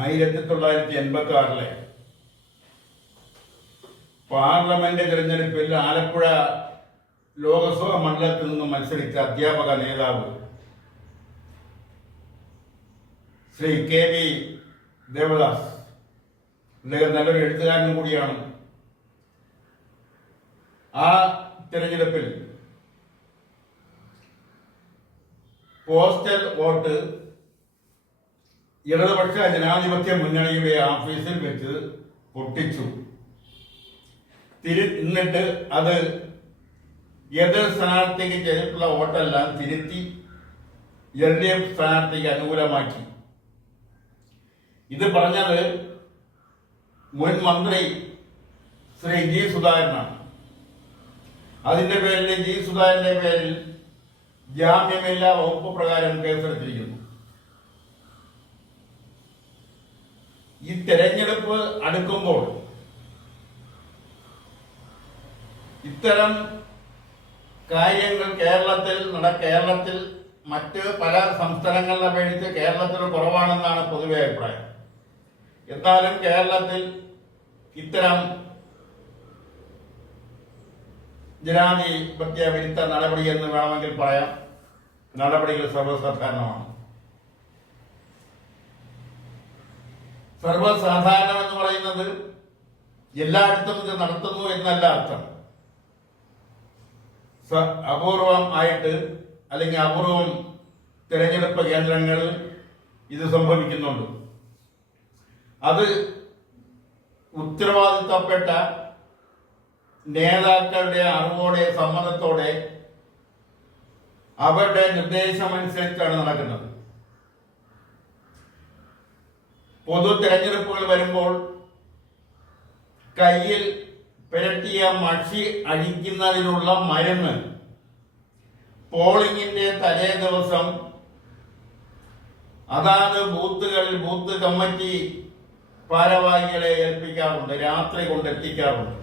1986 parliament തിരഞ്ഞെടുപ്പിൽ ആലപ്പുഴ ലോകസഭാ മണ്ഡലത്തിൽ നിന്നും മത്സരിച്ച അധ്യാപക നേതാവ് ശ്രീ KV ദേവദാസ്, അദ്ദേഹം നല്ലൊരു എഴുത്തുകാരനും കൂടിയാണ്. ആ തിരഞ്ഞെടുപ്പിൽ പോസ്റ്റൽ വോട്ട് ഇടതുപക്ഷ ജനാധിപത്യ മുന്നണിയുടെ ഓഫീസിൽ വെച്ച് പൊട്ടിച്ചു. എന്നിട്ട് അത് എതിർ സ്ഥാനാർത്ഥിക്ക് ചെയ്തിട്ടുള്ള വോട്ടെല്ലാം തിരുത്തി LDF സ്ഥാനാർത്ഥിക്ക് അനുകൂലമാക്കി. ഇത് പറഞ്ഞത് മുൻ മന്ത്രി ശ്രീ G. സുധാകരനാണ്. അതിന്റെ പേരിൽ G. സുധാകരന്റെ പേരിൽ ജാമ്യമില്ലാ വകുപ്പ് പ്രകാരം കേസെടുത്തിരിക്കുന്നു. ഈ തെരഞ്ഞെടുപ്പ് അടുക്കുമ്പോൾ ഇത്തരം കാര്യങ്ങൾ കേരളത്തിൽ മറ്റ് പല സംസ്ഥാനങ്ങളെ അപേക്ഷിച്ച് കേരളത്തിൽ കുറവാണെന്നാണ് പൊതുവെ അഭിപ്രായം. എന്നാലും കേരളത്തിൽ ഇത്തരം ജനാധിപത്യ വിരുദ്ധ നടപടി എന്ന് വേണമെങ്കിൽ പറയാം, നടപടികൾ സർവ്വസാധാരണമാണ്. സർവ്വസാധാരണം എന്ന് പറയുന്നത് എല്ലായിടത്തും ഇത് നടത്തുന്നു എന്നല്ല അർത്ഥം. അപൂർവം ആയിട്ട് അല്ലെങ്കിൽ അപൂർവം തിരഞ്ഞെടുപ്പ് കേന്ദ്രങ്ങളിൽ ഇത് സംഭവിക്കുന്നുണ്ട്. അത് ഉത്തരവാദിത്തപ്പെട്ട നേതാക്കളുടെ അറിവോടെ സമ്മതത്തോടെ അവരുടെ നിർദ്ദേശമനുസരിച്ചാണ് നടക്കുന്നത്. പൊതു തിരഞ്ഞെടുപ്പുകൾ വരുമ്പോൾ കയ്യിൽ പുരട്ടിയ മഷി അഴിക്കുന്നതിനുള്ള മരുന്ന് പോളിംഗിന്റെ തലേ ദിവസം അതാത് ബൂത്തുകളിൽ ബൂത്ത് കമ്മിറ്റി ഭാരവാഹികളെ ഏൽപ്പിക്കാറുണ്ട്, രാത്രി കൊണ്ടെത്തിക്കാറുണ്ട്.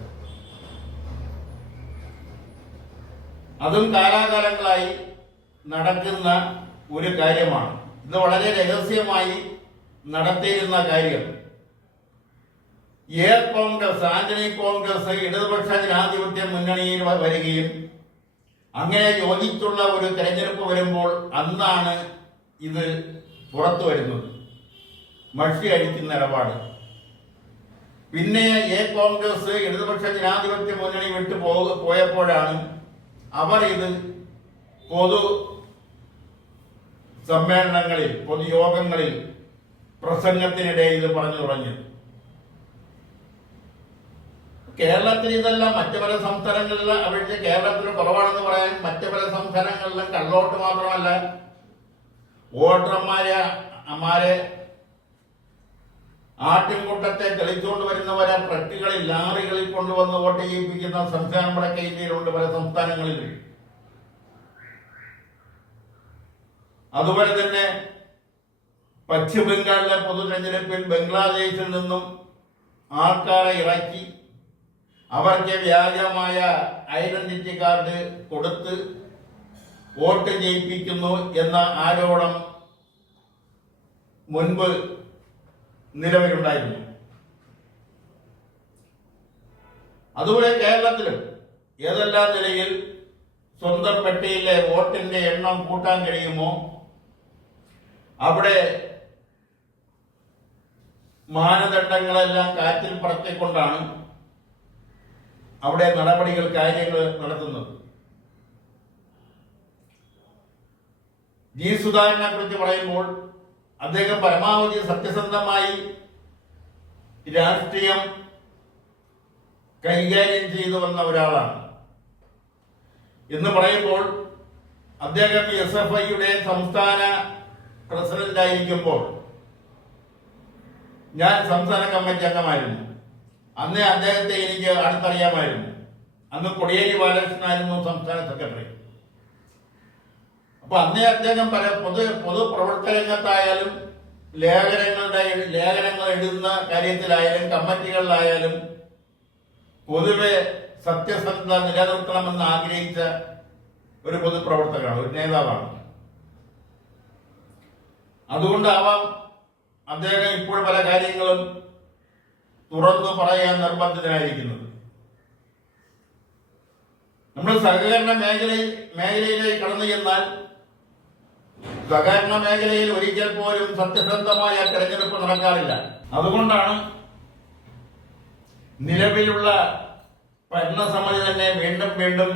അതും കാലാകാലങ്ങളായി നടക്കുന്ന ഒരു കാര്യമാണ്. ഇത് വളരെ രഹസ്യമായി നടത്തിയിരുന്ന കാര്യം. ആന്റണി കോൺഗ്രസ് ഇടതുപക്ഷ ജനാധിപത്യ മുന്നണിയിൽ വരികയും അങ്ങനെ യോജിച്ചുള്ള ഒരു തെരഞ്ഞെടുപ്പ് വരുമ്പോൾ അന്നാണ് ഇത് പുറത്തു വരുന്നത്, മഷി അടിക്കുന്ന ഇടപാട്. പിന്നെ കോൺഗ്രസ് ഇടതുപക്ഷ ജനാധിപത്യ മുന്നണി വിട്ടു പോയപ്പോഴാണ് അവർ ഇത് പൊതു സമ്മേളനങ്ങളിൽ പൊതുയോഗങ്ങളിൽ പ്രസംഗത്തിനിടെ ഇത് പറഞ്ഞു തുടങ്ങിയത്. കേരളത്തിൽ ഇതെല്ലാം മറ്റു പല സംസ്ഥാനങ്ങളിൽ അപേക്ഷിച്ച് കേരളത്തിൽ കുറവാണെന്ന് പറയാൻ മറ്റു പല സംസ്ഥാനങ്ങളിലും കള്ളോട്ട് മാത്രമല്ല, വോട്ടർമാരെ ആട്ടിൻകൂട്ടത്തെ തെളിച്ചുകൊണ്ട് വരുന്നവരെ ട്രക്കുകളിൽ ലാറികളിൽ കൊണ്ടുവന്ന് വോട്ട് ചെയ്യിപ്പിക്കുന്ന സംസ്ഥാനം വടക്കേ ഇന്ത്യയിലുണ്ട്, പല സംസ്ഥാനങ്ങളിൽ. അതുപോലെ തന്നെ പശ്ചിമ ബംഗാളിലെ പൊതു തെരഞ്ഞെടുപ്പിൽ ബംഗ്ലാദേശിൽ നിന്നും ആൾക്കാരെ ഇറക്കി അവർക്ക് വ്യാജമായ ഐഡന്റിറ്റി കാർഡ് കൊടുത്ത് വോട്ട് ചെയ്യിപ്പിക്കുന്നു എന്ന ആരോപണം മുൻപ് നിലവിലുണ്ടായിരുന്നു. അതുപോലെ കേരളത്തിലും ഏതെല്ലാം നിലയിൽ സ്വന്തം പെട്ടിയിലെ വോട്ടിന്റെ എണ്ണം കൂട്ടാൻ കഴിയുമോ അവിടെ മാനദണ്ഡങ്ങളെല്ലാം കാറ്റിൽ പറത്തിക്കൊണ്ടാണ് അവിടെ കാര്യങ്ങൾ നടത്തുന്നത്. G. സുധാകരനെ കുറിച്ച് പറയുമ്പോൾ അദ്ദേഹം പരമാവധി സത്യസന്ധമായി രാഷ്ട്രീയം കൈകാര്യം ചെയ്തു വന്ന ഒരാളാണ് എന്ന് പറയുമ്പോൾ അദ്ദേഹം SFIയുടെ സംസ്ഥാന പ്രസിഡന്റായിരിക്കുമ്പോൾ ഞാൻ സംസ്ഥാന കമ്മിറ്റി അംഗമായിരുന്നു. അന്നേ അദ്ദേഹത്തെ എനിക്ക് അടുത്തറിയാമായിരുന്നു. അന്ന് കോടിയേരി ബാലകൃഷ്ണനായിരുന്നു സംസ്ഥാന സെക്രട്ടറി. അപ്പൊ അന്നേ അദ്ദേഹം പല പൊതുപ്രവർത്തന രംഗത്തായാലും ലേഖനങ്ങൾ എഴുതുന്ന കാര്യത്തിലായാലും കമ്മിറ്റികളിലായാലും പൊതുവെ സത്യസന്ധത നിലനിർത്തണമെന്ന് ആഗ്രഹിച്ച ഒരു പൊതുപ്രവർത്തകനാണ്, ഒരു നേതാവാണ്. അതുകൊണ്ടാവാം അദ്ദേഹം ഇപ്പോൾ പല കാര്യങ്ങളും തുറന്നു പറയാൻ നിർബന്ധിതനായിരിക്കുന്നത്. നമ്മൾ സഹകരണ മേഖലയിലേക്ക് കടന്നു ചെന്നാൽ സഹകരണ മേഖലയിൽ ഒരിക്കൽ പോലും സത്യസന്ധമായ തെരഞ്ഞെടുപ്പ് നടക്കാറില്ല. അതുകൊണ്ടാണ് നിലവിലുള്ള ഭരണസമിതി തന്നെ വീണ്ടും വീണ്ടും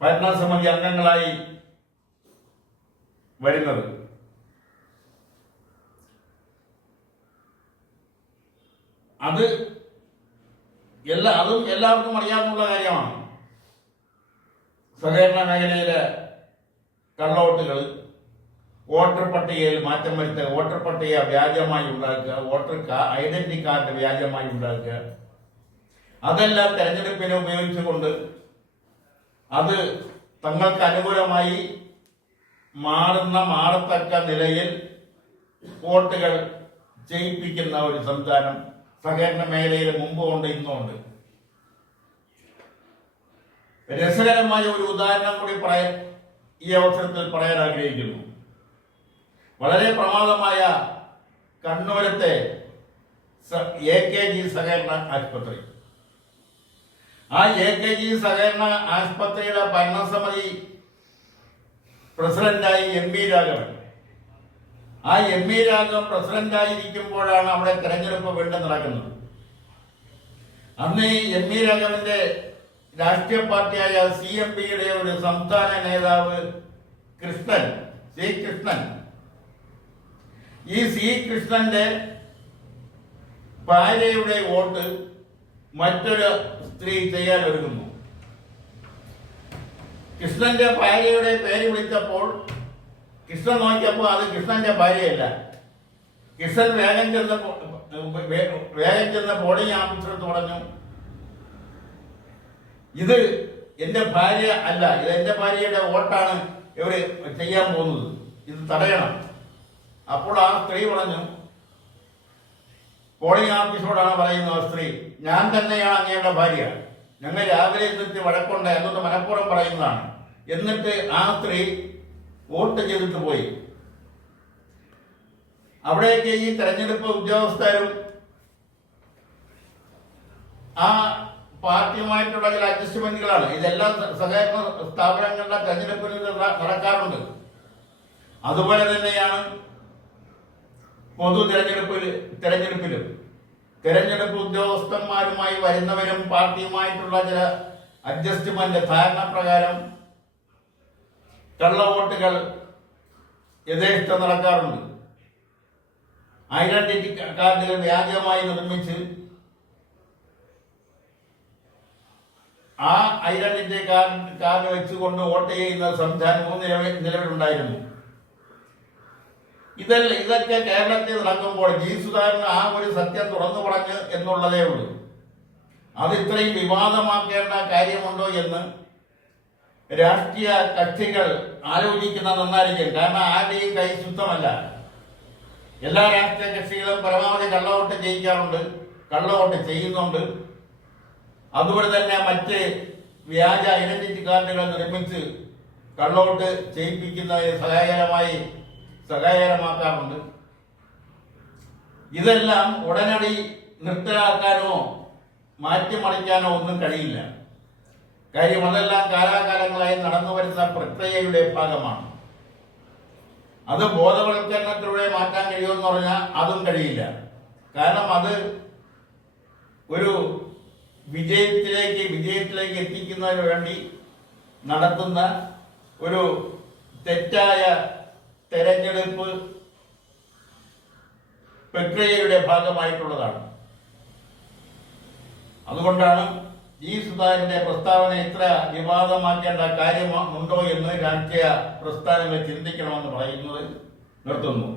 ഭരണസമിതി അംഗങ്ങളായി വരുന്നത്. അതും എല്ലാവർക്കും അറിയാവുന്ന കാര്യമാണ്. സഹകരണ മേഖലയിലെ കള്ളവോട്ടുകൾ, വോട്ടർ പട്ടികയിൽ മാറ്റം വരുത്തുക, വോട്ടർ പട്ടിക വ്യാജമായി ഉണ്ടാക്കുക, വോട്ടർ ഐഡന്റിറ്റി കാർഡ് വ്യാജമായി ഉണ്ടാക്കുക, അതെല്ലാം തെരഞ്ഞെടുപ്പിനെ ഉപയോഗിച്ചുകൊണ്ട് അത് തങ്ങൾക്ക് അനുകൂലമായി മാറത്തക്ക നിലയിൽ വോട്ടുകൾ ചെയ്യിപ്പിക്കുന്ന ഒരു സംവിധാനം സഹകരണ മേഖലയിൽ മുമ്പുണ്ട്, ഇന്നുണ്ട്. രസകരമായ ഒരു ഉദാഹരണം കൂടി ഈ അവസരത്തിൽ പറയാൻ ആഗ്രഹിക്കുന്നു. വളരെ പ്രമാദമായ കണ്ണൂരത്തെ AKG സഹകരണ ആശുപത്രി. ആ AKG സഹകരണ ആശുപത്രിയുടെ ഭരണസമിതി പ്രസിഡന്റായി MP രാഘവൻ. ആ MP രാഘവൻ പ്രസിഡന്റായിരിക്കുമ്പോഴാണ് അവിടെ തെരഞ്ഞെടുപ്പ് വീണ്ടും നടക്കുന്നത്. അന്ന് ഈ MP രാഘവന്റെ രാഷ്ട്രീയ പാർട്ടിയായ CMPയുടെ ഒരു സംസ്ഥാന നേതാവ് C കൃഷ്ണൻ. ഈ C കൃഷ്ണന്റെ ഭാര്യയുടെ വോട്ട് മറ്റൊരു സ്ത്രീ ചെയ്യാൻ ഒരുങ്ങുന്നു. കൃഷ്ണന്റെ ഭാര്യയുടെ പേര് വിളിച്ചപ്പോൾ കൃഷ്ണൻ നോക്കിയപ്പോൾ അത് കൃഷ്ണന്റെ ഭാര്യയല്ല. കൃഷ്ണൻ വേഗം ചെന്ന് പോളിംഗ് ഓഫീസറെടുത്ത് പറഞ്ഞു, ഇത് എന്റെ ഭാര്യ അല്ല, ഇത് എന്റെ ഭാര്യയുടെ വോട്ടാണ് ഇവര് ചെയ്യാൻ പോകുന്നത്, ഇത് തടയണം. അപ്പോൾ ആ സ്ത്രീ പറഞ്ഞു, പോളിംഗ് ഓഫീസറോടാണ് പറയുന്നത് ആ സ്ത്രീ, ഞാൻ തന്നെയാണ് അങ്ങയുടെ ഭാര്യ, ഞങ്ങൾ രാവിലെ എത്തി വഴക്കുണ്ട് എന്നൊന്ന് മനഃപൂർവ്വം പറയുന്നതാണ്. എന്നിട്ട് ആ സ്ത്രീ വോട്ട് ചെയ്തിട്ട് പോയി. അവിടേക്ക് ഈ തെരഞ്ഞെടുപ്പ് ഉദ്യോഗസ്ഥരും ആ പാർട്ടിയുമായിട്ടുള്ള ചില അഡ്ജസ്റ്റ്മെന്റുകളാണ്. ഇതെല്ലാം സഹകരണ സ്ഥാപനങ്ങളുടെ തെരഞ്ഞെടുപ്പിൽ നടക്കാറുണ്ട്. അതുപോലെ തന്നെയാണ് പൊതു തെരഞ്ഞെടുപ്പിലും തെരഞ്ഞെടുപ്പ് ഉദ്യോഗസ്ഥന്മാരുമായി വരുന്നവരും പാർട്ടിയുമായിട്ടുള്ള ചില അഡ്ജസ്റ്റ്മെന്റ് ധാരണ പ്രകാരം കള്ളവോട്ടുകൾ യഥേഷ്ടം നടക്കാറുണ്ട്. ഐഡന്റിറ്റി കാർഡുകൾ വ്യാജമായി നിർമ്മിച്ച് ആ ഐഡന്റിറ്റി കാർഡ് വെച്ചുകൊണ്ട് വോട്ട് ചെയ്യുന്ന സംവിധാനവും നിലവിലുണ്ടായിരുന്നു. ഇതൊക്കെ കേരളത്തിൽ നടക്കുമ്പോൾ സുധാകരൻ ആ ഒരു സത്യം തുറന്നു പറഞ്ഞു എന്നുള്ളതേ ഉള്ളൂ. അത് ഇത്രയും വിവാദമാക്കേണ്ട കാര്യമുണ്ടോ എന്ന് രാഷ്ട്രീയ കക്ഷികൾ ആലോചിക്കുന്നത് നന്നായിരിക്കും. കാരണം ആരുടെയും കൈ ശുദ്ധമല്ല. എല്ലാ രാഷ്ട്രീയ കക്ഷികളും പരമാവധി കള്ളവോട്ട് ചെയ്യിക്കാറുണ്ട്, കള്ളവോട്ട് ചെയ്യുന്നുണ്ട്. അതുപോലെ തന്നെ മറ്റ് വ്യാജ ഐഡന്റിറ്റി കാർഡുകൾ നിർമ്മിച്ച് കള്ളവോട്ട് ചെയ്യിപ്പിക്കുന്നതിന് സഹായകരമാക്കാറുണ്ട്. ഇതെല്ലാം ഉടനടി നിർത്തലാക്കാനോ മാറ്റിമറിക്കാനോ ഒന്നും കഴിയില്ല. കാര്യം അതെല്ലാം കാലാകാലങ്ങളായി നടന്നു വരുന്ന പ്രക്രിയയുടെ ഭാഗമാണ്. അത് ബോധവൽക്കരണത്തിലൂടെ മാറ്റാൻ കഴിയുമെന്ന് പറഞ്ഞാൽ അതും കഴിയില്ല. കാരണം അത് ഒരു വിജയത്തിലേക്ക് എത്തിക്കുന്നതിന് വേണ്ടി നടത്തുന്ന ഒരു തെറ്റായ തെരഞ്ഞെടുപ്പ് പ്രക്രിയയുടെ ഭാഗമായിട്ടുള്ളതാണ്. അതുകൊണ്ടാണ് സുധാകരന്റെ പ്രസ്താവന ഇത്ര വിവാദമാക്കേണ്ട കാര്യമുണ്ടോ എന്ന് രാഷ്ട്രീയ പ്രസ്ഥാനങ്ങൾ ചിന്തിക്കണമെന്ന് പറയുന്നത്. നിർത്തുന്നു.